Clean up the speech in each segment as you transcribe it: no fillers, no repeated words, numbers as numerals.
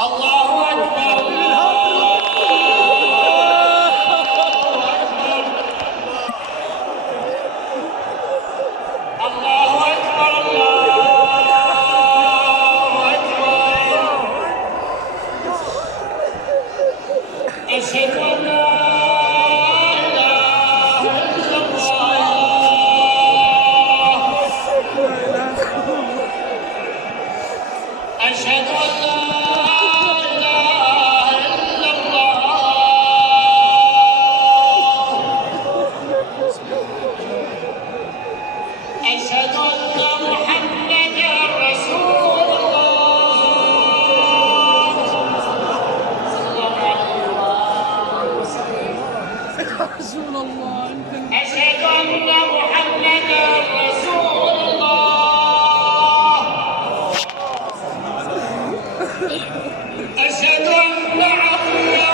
الله أكبر أشهد أن لا إله إلا الله أشهد أن لا إله إلا الله أشهد أن محمدا رسول الله رسول الله أشهد أن محمدا رسول الله أشهد أن عبده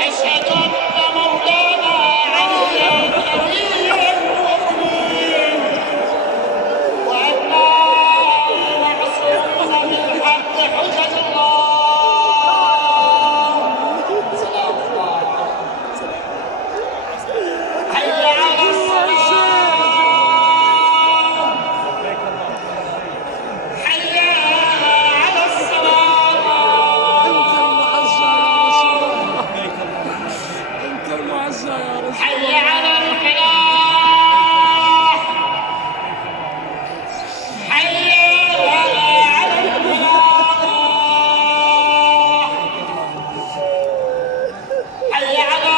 أشهد أن مولانا عليا أمير المؤمنين وأن معصوم بالحق حجة الله سلام الله حي على الصلاة حي على الصلاة انت المعزى يا رسول حي على الفلاح حي على الفلاح حي على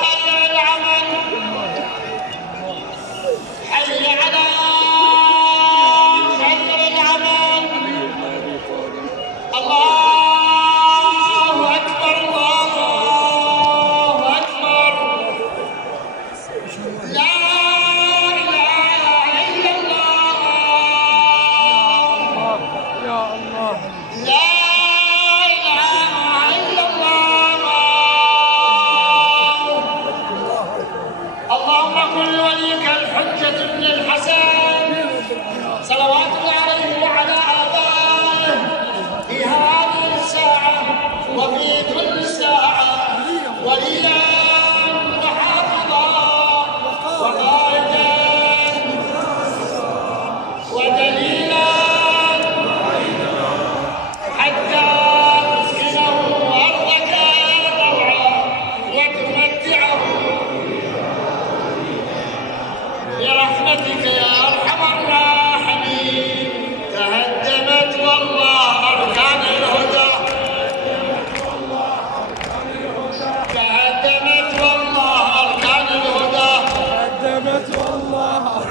خير العمل حي على خير العمل الله أكبر الله أكبر لا إله إلا الله يا الله لا إله إلا الله اللهم كن وليك الحجة بن الحسن صلوات الله عليه وعلى آبائه في هذه الساعة وفي كل ساعة وليا وحافظا وقائدا ودليلا حتى تسكنه أرضك طوعا وتمتعه برحمتك يا أرحم الراحمين تهدمت والله أركان الهدى تهدمت والله أركان الهدى قدمت والله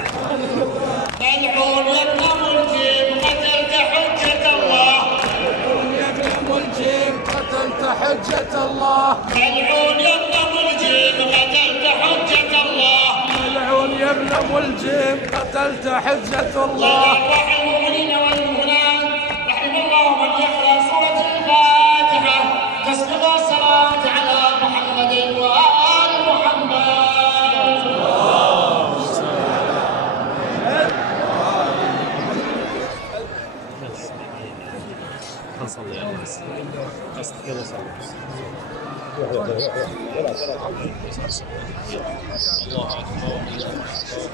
ملعون يا ابن ملجم قتلت حجة الله يا ابن ملجم قتلت حجة الله ملعون يا ابن ملجم قتلت حجة الله ملعون يا ابن ملجم قتلت حجة الله الله يرحم المؤمنين والمؤمنات رحم الله من يقرأ سورة الفاتحة تسبيغ الصلاة على محمد وآل محمد صلي على يلا صلي الله أكبر